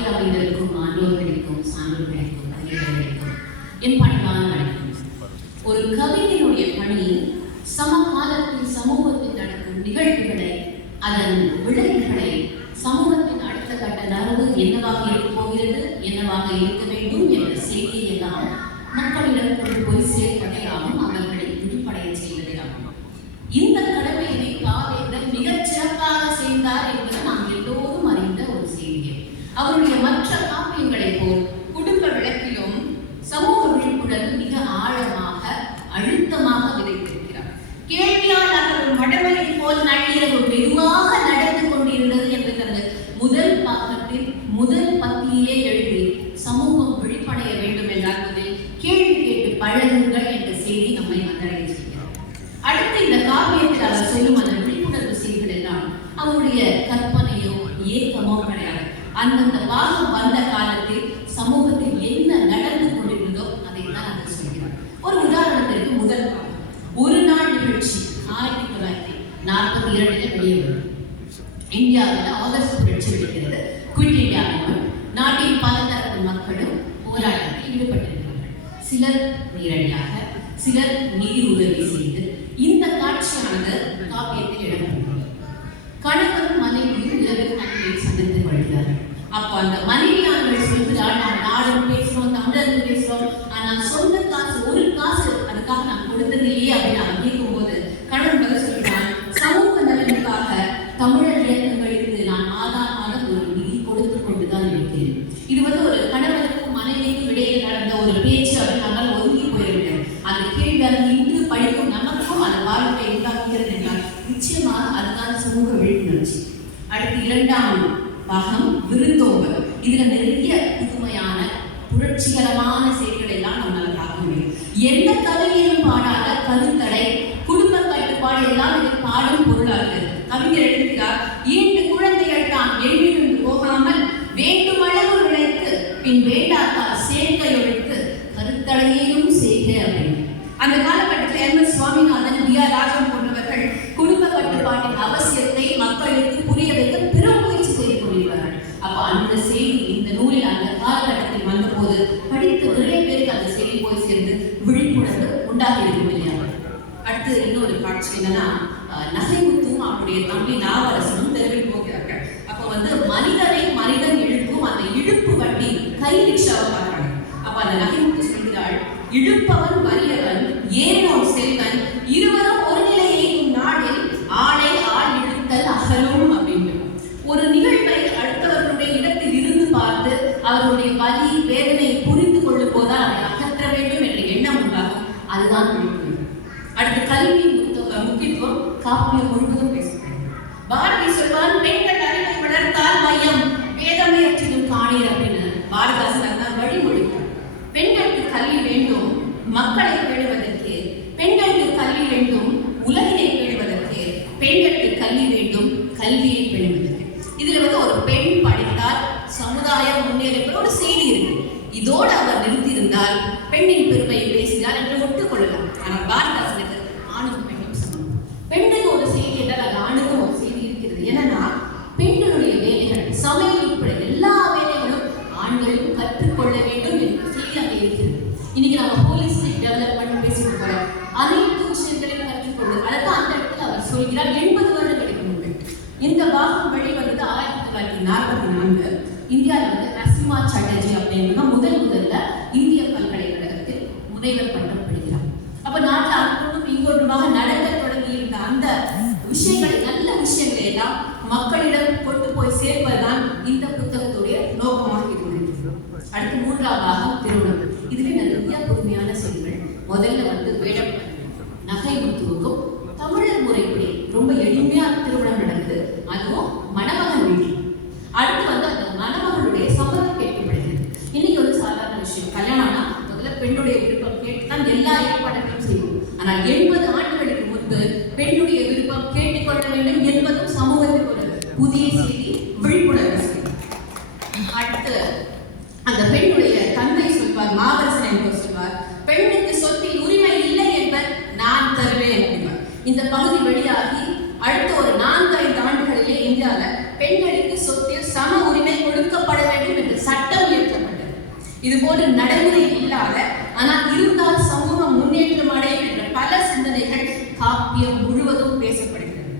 சபையில் அமைந்திருக்கும் ஆண்டோர்களுக்கும் சான்றோர்களுக்கும் அறிஞர்களுக்கும் என் பணிவான வணக்கம். ஒரு கவிஞனுடைய பணி சமகாலத்தில் சமூகத்தில் நடக்கும் நிகழ்வுகளை, அதன் விளைவுகளை, சமூகத்தின் அடுத்த கட்ட நரவு என்னவாக இருக்க போகிறது, என்னவாக இருக்க வேண்டும் என்ற செய்தியை எல்லாம் மக்களிடம் கொண்டு போய் சேர்ப்பதே ஆகும், அவர்களை விழிப்படைய செய்வதே ஆகும். இந்த கடமையை பாவேந்தர் மிகச் சிறப்பாக செய்தார் என்பது நாம் எல்லோரும் அறிந்த ஒரு செய்தி. அவருடைய மற்ற காப்பியங்களைப் போல் குடும்ப விளக்கிலும் சமூக விழிப்புணர்வு மிக ஆழமாக அழுத்தமாக விதைத்திருக்கிறார். கேள்வியாளர்கள் மடமலை போல் நள்ளிரவு மெதுவாக நடந்து கொண்டிருந்தது என்று தனது முதல் பாகத்தில் முதல் பத்தியிலே எழுதி சமூகம் விழிப்படைய வேண்டும் என்றால் கேள்வி கேட்டு பழகுங்கள் என்ற செய்தி நம்மை வந்தடைய செய்கிறார். அடுத்து இந்த காவியத்தில் அவர் சொல்லும் அந்த விழிப்புணர்வு செய்திகள் எல்லாம் அவருடைய கற்பனையோ ஏக்கமோ கிடையாது. அந்தந்த பாகம் வந்த காலத்தில் சமூகத்தில் என்ன நடந்து கொண்டிருந்ததோ அதை தான் அவர் சொல்கிறார். ஒரு உதாரணத்திற்கு முதல் பாகம் ஒரு நாள் நிகழ்ச்சி 1942 வெளிவரும். இந்தியாவில் ஆகஸ்ட் புரட்சி வெடிக்கிறது. Quit India moment. நாட்டின் பல தரப்பு மக்களும் போராட்டத்தில் ஈடுபட்டிருக்கிறார்கள். சிலர் நேரடியாக, சிலர் நிதி உதவி செய்து இந்த காட்சியானது காப்பியத்தில் இடம்பெறுகிறது. கணவன் மனைவியும் இரவில் தன்மையை சந்தித்துக் கொள்கிறார்கள். அப்போ அந்த மனைவியானவர்கள் சொல்கிறார், நாம் நாடும் பேசுறோம், தமிழர்கள் பேசுறோம், ஆனால் சொந்த காசு ஒரு காசு அதுக்காக நான் கொடுத்தது இல்லையே அப்படின்னு அவன் கேட்கும் போது கணவன் பதில் சொல்கிறான், சமூக நலனுக்காக தமிழர் இயக்கங்களுக்கு நான் ஆதாரமாக ஒரு நிதி கொடுத்து கொண்டுதான் இருக்கிறேன். இது ஒரு கணவனுக்கும் மனைவிக்கும் இடையே நடந்த ஒரு பேச்சு அப்படின்னாலும் ஒதுங்கி போயிருக்கிறது. அந்த கேள்வி இன்று படிக்கும் நமக்கும் அந்த வாழ்க்கை உண்டாக்குகிறது என்றால் நிச்சயமாக அதுதான் சமூக விழிப்புணர்ச்சி. அடுத்து இரண்டாம் பாகம் விருந்தோம்பல். இதுல நிறைய புதுமையான புரட்சிகரமான செய்திகள் எல்லாம் நம்மளால பார்க்க முடியும். எந்த கவிஞரும் பாடாத கருத்தடை, குடும்ப கட்டுப்பாடு எல்லாம் இதில் பாடும் பொருளாகிறது. கவிஞர் எழுதுகிறார், 2 குழந்தைகள் தான் எழுதிருந்து போகாமல் வேண்டும் அளவு விளைத்து பின் வேண்டாத்தால் சேர்க்கை ஒழித்து கருத்தடையையும் செய்க அப்படின்னு. அந்த காலகட்டத்தில் M S. Swaminathan, V. R. Rajan போன்றவர்கள் குடும்ப கட்டுப்பாட்டின் அவசியத்தை மக்களுக்கு புரிய வைக்க பெரும் முயற்சி செய்து கொண்டிருக்கிறார்கள். அப்ப அந்த செய்தி இந்த நூலில் அந்த காலகட்டத்தில் வந்தபோது படித்து நிறைய பேருக்கு அந்த செய்தி போய் சேர்ந்து விழிப்புணர்வு உண்டாகி இருக்கும் இல்லையா? அடுத்து இன்னொரு காட்சி என்னன்னா, நகைமுத்தும் அவருடைய தம்பி நாவரசனும் தெருவில் போகிறார்கள். அப்போ மனிதனை மனிதன் இழுக்கும் அந்த இழுப்பு வண்டி கை ரிக்ஷாவை பார்க்கிறாங்க. அப்ப அந்த நகைமுத்து சொல்கிறாள், இழுப்பவன் வலியவன் ஏனோர் செல்வன் இருவரும் ஒரு நிலையை நாடில் ஆளை ஆள் இழுத்தல் அகலும் அப்படின்னு. ஒரு நிகழ்வை அடுத்தவர்களுடைய இடத்தில் இருந்து பார்த்து அவர்களுடைய வலி வேதனையை புரிந்து கொள்ளும் போதால் அதை அகற்ற வேண்டும் என்ற எண்ணம் உண்டாகும். அதுதான் விழிப்புணர்வு. அடுத்து கல்வியின் முக்கியத்துவம் காப்பியம் முழுவதும் பேசுகிறேன். பாரதி சொல்வான், பெண்கள் அறிவை வளர்த்தால் மையம் வேதமையற்றிலும் காணீர் அப்படின்னு பாரதாசன் தான் வழிமொழித்தார். பெண்களுக்கு கல்வி வேண்டும் மக்களை பேணுவதற்கு, பெண்களுக்கு கல்வி வேண்டும் உலகினை பேணுவதற்கு, பெண்களுக்கு கல்வி வேண்டும் கல்வியை பேணுவதற்கு. இதுல ஒரு பெண் படித்தால் சமுதாயம் முன்னேறுகிற ஒரு செய்தி இருக்கு. இதோடு அவர் நிறுத்தியிருந்தால் பெண்ணின் பெருமையை பேசினார் என்று ஒட்டுக்கொள்ளலாம். ஆனால் பாரதாசனுக்கு ஆணுக்கும் பெண்ணும் சமம். பெண்ணுக்கு ஒரு செய்தி என்றால் அது ஆணுக்கும் ஒரு செய்தி இருக்கிறது. என்னன்னா, பெண்களுடைய வேலைகள் சமையல் உட்பட எல்லா வேலைகளும் ஆண்களும் கற்றுக்கொள்ள வேண்டும் என்ற செய்தி அங்கே இருக்கிறது. இன்னைக்கு நம்ம ஹோலிஸ்டிக் டெவலப்மெண்ட் பேசிட்டு போறோம். அனைத்து விஷயங்களையும் கற்றுக்கொண்டு அதான் அந்த இடத்துல அவர் சொல்கிறார் 80 வருடங்களுக்கு முன்பு இந்த பாகம் வெளிவந்தது 1944. இந்தியாவில் நரசிம்மா சாட்டர்ஜி அப்படின்னா முதல்ல இந்திய பல்கலைக்கழகத்தில் முனைவர் பட்டம் பெறுகிறார். அப்ப நாட்டில் அற்புதம் இங்கொன்றுமாக நடக்க தொடங்கி இருந்த அந்த விஷயங்களை, நல்ல விஷயங்களை எல்லாம் மக்களிடம் கொண்டு போய் சேர்ப்பதுதான் இந்த புத்தகத்துடைய நோக்கமாக இருக்கிறது. அடுத்து 3ஆம் பாகம் திருமணம். இதுல நிறைய புதுமையான செய்திகள். முதல்ல வேடம் நகை முத்துவுக்கும் தமிழர் முறைப்படி ரொம்ப எளிமையா திருமணம் நடக்குது. அதுவும் மணமகன் வீட்டில். அடுத்து அந்த மணமகளுடைய சம்மதம் கேட்கப்படுகிறது. இன்னைக்கு ஒரு சாதாரண விஷயம். கல்யாணம்னா முதல்ல பெண்ணுடைய விருப்பம் கேட்டுதான் எல்லா ஏற்பாடுகளும் செய்யும். ஆனால் 80 ஆண்டுகளுக்கு முன்பு பெண்ணுடைய விருப்பம் கேட்டுக்கொள்ள வேண்டும் என்பதும் சமூகத்தில் ஒரு புதிய செய்தி, விழிப்புணர்வு செய்தி. அடுத்து அந்த பெண்ணுடைய தந்தை சொல்வார், மாவரசன் என்பவர் சொல்வார், பெண்ணுக்கு சொத்தில் உரிமை இல்லை என்பர் நான் தருவேன் என்பார். இந்த பகுதி வெளியாகி அடுத்த ஒரு 4-5 ஆண்டுகளிலே இந்தியாவில் பெண்களுக்கு சொத்தில் சம உரிமை கொடுக்கப்பட வேண்டும் என்று இது போன்ற நடைமுறை இல்லாத ஆனால் இருந்தால் சமூகம் முன்னேற்றம் அடையும் என்ற பல சிந்தனைகள் காப்பியம் முழுவதும் பேசப்படுகிறது.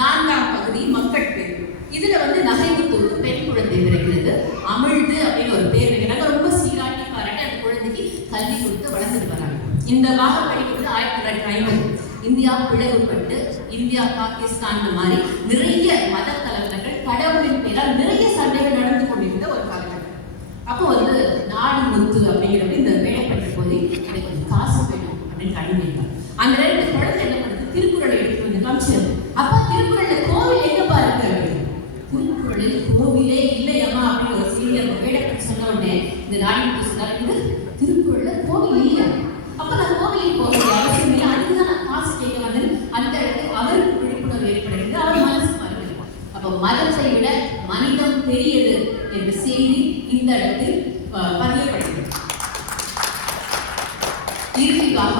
4ஆம் பகுதி மக்கள் பேர். இதுல நகைமுத்துவுக்கு பெண் குழந்தை பிறக்கிறது. அமிழ்து அப்படின்னு ஒரு பேர் வைக்கிறாங்க. ரொம்ப சீராட்டி பாராட்டி அந்த குழந்தைக்கு கல்வி கொடுத்து வளர்ந்துட்டு வராங்க. இந்த பாகம் படிக்கிறது 1950. இந்தியா பிளவுபட்டு இந்தியா பாகிஸ்தான் மாதிரி நிறைய மத கலவரங்கள் கடவுளின் பேரால் நிறைய சண்டைகள் நடந்து கொண்டிருந்த ஒரு காலகட்டம். அப்போ நாடு முத்து அப்படிங்கிறது இந்த வேலைப்பட்ட போது எனக்கு கொஞ்சம் காசு வேணும் அப்படின்னு கண்டுபிடித்தார். அந்த நேரத்தில் குழந்தை என்ன பண்ணுது, திருக்குறளை எடுத்து வந்து காமிச்சாரு. அப்பா திருக்குறள்ல கோவில் எங்க பாருங்க, திருக்குறளில் கோவிலே இல்லையம்மா அப்படின்னு ஒரு சீனியர் வேலைப்பட்டு சொன்ன உடனே இந்த நாடு முத்து சொன்னாரு, திருக்குறள்ல கோவில் இல்லையா, அப்ப நான் கோவிலுக்கு போக வேண்டிய அவசியம் இல்லை, அதுக்குதான் நான் காசு கேட்க வந்தேன். அந்த இடத்துக்கு அவருக்கு விழிப்புணர்வு ஏற்படுகிறது. அவர் மனசு மாறுகிறது. அப்ப மதத்தை விட மனிதம் பெரியது என்ற செய்தி இந்த இடத்தில் பதியப்படுகிறது. இறுதியாக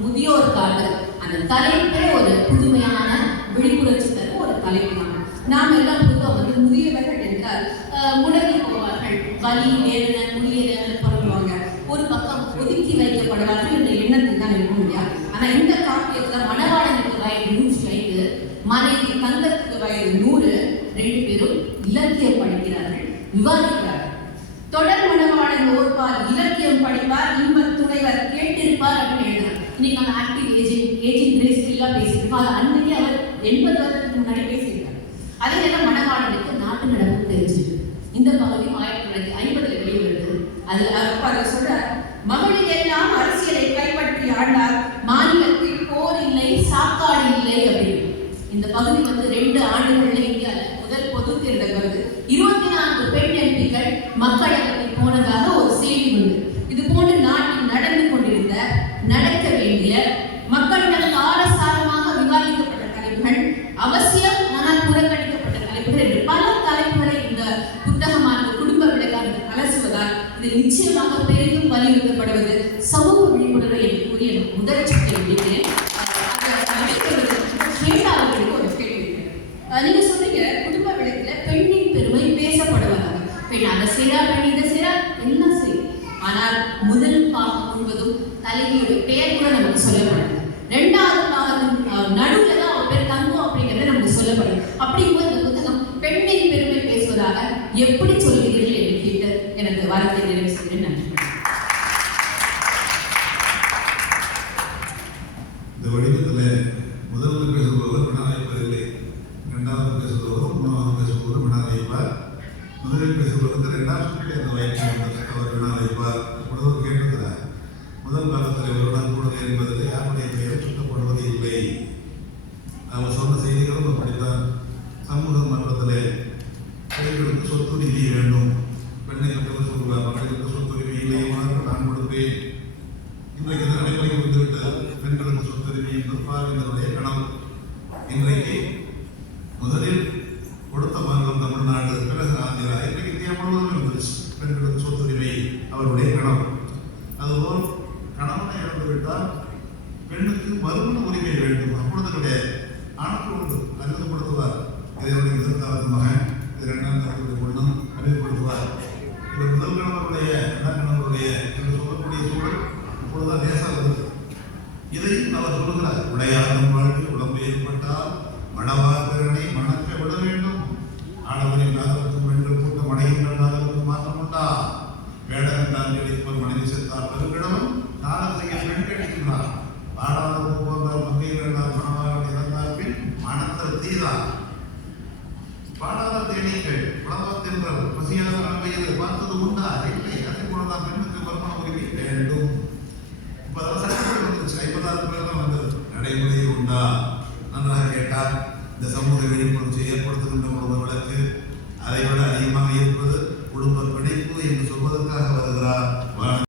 முதியோருக்காக அந்த தலைப்பே ஒரு புதுமையான விழிப்புணர்ச்சி தரும் ஒரு தலைப்பு தான். நாம் எல்லாம் பொதுவாக முதியவர்கள் என்றால் முடங்கி போவார்கள், வலி வேதனை முடியலை பரவுவாங்க, ஒரு பக்கம் ஒதுக்கி வைக்கப்படுவார்கள் என்ற எண்ணத்தில் தான் இருக்க முடியாது. ஆனா இந்த காப்பியத்தில் மணவாளனுக்கு வயது 105, மனைவி தங்கத்துக்கு வயது 100, 2 பேரும் இலக்கியம் படிக்கிறார்கள், விவாதிக்கிறார்கள். தொடர் மணவாளன் ஓர்பார் இலக்கியம் படிப்பார், இன்பத் துணைவர் கேட்டிருப்பார் அப்படின்னு எழுதுறார். இன்னைக்கு நம்ம ஆக்டிவ் ஏஜிங் கிரேஸ் எல்லாம் பேசியிருக்கோம். அது அன்னைக்கு அவர் 80 வருடத்துக்கு முன்னாடி பேசியிருக்காரு. அதே நேரம் மணவாளனுக்கு நாட்டு நடப்பு தெரிஞ்சிருக்கு. இந்த பகுதி 1950 வெளிவருது. அது சொல்ற, மகளிர் எல்லாம் அரசியலை கைப்பற்றி ஆண்டார், மாநிலத்தில் போர் இல்லை சாக்காடு இல்லை அப்படின்னு. இந்த பகுதி 2 ஆண்டுகள்ல இந்தியாவில் முதல் பொது தேர்தல் வருது. 24 பெண் எம்பிக்கள் மக்களவைக்கு போனதாக ஒரு செய்தி உண்டு. இது போன்று நாட்டில் நடந்து கொண்டிருந்த நடக்க வேண்டிய மக்களிடம் காரசாரமாக விவாதிக்கப்பட்ட தலைப்புகள், அவசியம் ஆனால் புறக்கணிக்கப்பட்ட தலைப்புகள் என்று பல தலைப்புகளை இந்த புத்தகமானது குடும்ப விளக்கானது அலசுவதால் இது நிச்சயமாக பெரிதும் வலியுறுத்தப்படுவது சமூக விழிப்புணர்வு என்று கூறிய முதல் சட்டை விடுகிறேன். ஒரு கேள்வி, நீங்க சொன்னீங்க குடும்ப விளக்குல பெண்ணின் பெருமை பேசப்படுவதாக. பெண் அதை செய்யறா, பெண் இதை செய்யறா, எல்லாம் செய்யும். ஆனால் முதல் பாகம் முழுவதும் தலைவியோட பெயர் கூட நமக்கு சொல்லப்படுது. 2வது பாகத்தின் நடுவில் தான் அவர் பேர் தங்கம் அப்படிங்கிறது நமக்கு சொல்லப்படுது. அப்படிங்கும்போது இந்த புத்தகம் பெண்ணின் பெருமை பேசுவதாக எப்படி சொல்கிறீர்கள் என்று கேட்டு எனக்கு வாரத்தை நிறைவு செய்கிறேன். நன்றி. இந்த வடிவத்தில் முதல்ல பேசுபவர் வினாய்ப்பதில்லை, 2வது பேசுபவரும் 3வது பேசுபவரும் வினாய்ப்பார். முதலில் பேசுபவருக்கு 2ஆம் சுற்றில் அந்த வயது அவர் வினாய்ப்பார். புலவர் கேட்டிருக்கிறார், முதல் காலத்தில் இவருடன் கூடுதல் என்பதில் யாருடைய பெயர் சுட்டப்படுவது இல்லை. அவர் சொன்ன செய்திகளும் அப்படித்தான். சமூக மன்றத்தில் பெண்களுக்கு சொத்துரிமை வேண்டும், பெண்ணை கட்டவர் சொல்வார், மகளிருக்கு சொத்துரிமை இல்லை, உனக்கு நான் கொடுப்பேன். இன்றைக்கு நடைமுறைக்கு வந்துவிட்டது பெண்களுக்கு சொத்துரிமை என்று பாவிந்தருடைய கனவு. இன்றைக்கு முதலில் கொடுத்த மாநிலம் தமிழ்நாடு, பிறகு ஆந்திரா, இன்றைக்கு இந்தியா முழுவதும் இருந்துச்சு பெண்களுக்கு சொத்துரிமை அவருடைய கனவு. அதுபோல் கணவனை இழந்துவிட்டால் பெண்ணுக்கு மறுமண உரிமை வேண்டும். அப்பொழுது கிடையாது, ஆணுக்கு உண்டு, அறிமுகப்படுத்துவார். இதையுடைய எதிர்காலத்து மகன், இது 2ஆம் தரப்புடைய பொண்ணும் அறிமுகப்படுத்துவார். இவர் முதல் கணவருடைய 2ஆம் கணவருடைய என்று சொல்லக்கூடிய சூழல் இப்பொழுதுதான் லேசாக வருது. இதையும் அவர் சொல்லுகிறார், உடையாடும் வாழ்க்கை உடம்பு ஏற்பட்டால் மணவார்கரனை மணக்க விட வேண்டும். ஆடவரின் காதலுக்கும் பெண்கள் கூட்டம் அடைகின்ற காதலுக்கும் மாற்றம் உண்டா? வேடகன் தான் கிடைப்போர் மனைவி செத்தால் பெருங்கிடவன் காலத்தைய பெண் கிடைக்கின்றார். பாடாத போவதால் மங்கைகள் மணவாளன் இறந்தால் பின் மணத்தல் தீரார். பாடாத தேனீக்கள் உணவத்தின்றால் பசியாக நம்பையை பார்த்தது உண்டா? இல்லை. அதே போலதான் பெண்ணுக்கு மறுமண உரிமை வேண்டும். இப்ப சட்டங்கள் வந்துச்சு, 50ஆவது பேர் தான் வந்தது. நடைமுறை உண்டா? நன்றாக கேட்டால் இந்த சமூக விழிப்புணர்ச்சி ஏற்படுத்துகின்ற குடும்ப வழக்கு அதை விட அதிகமாக இருப்பது குடும்ப பிணைப்பு என்று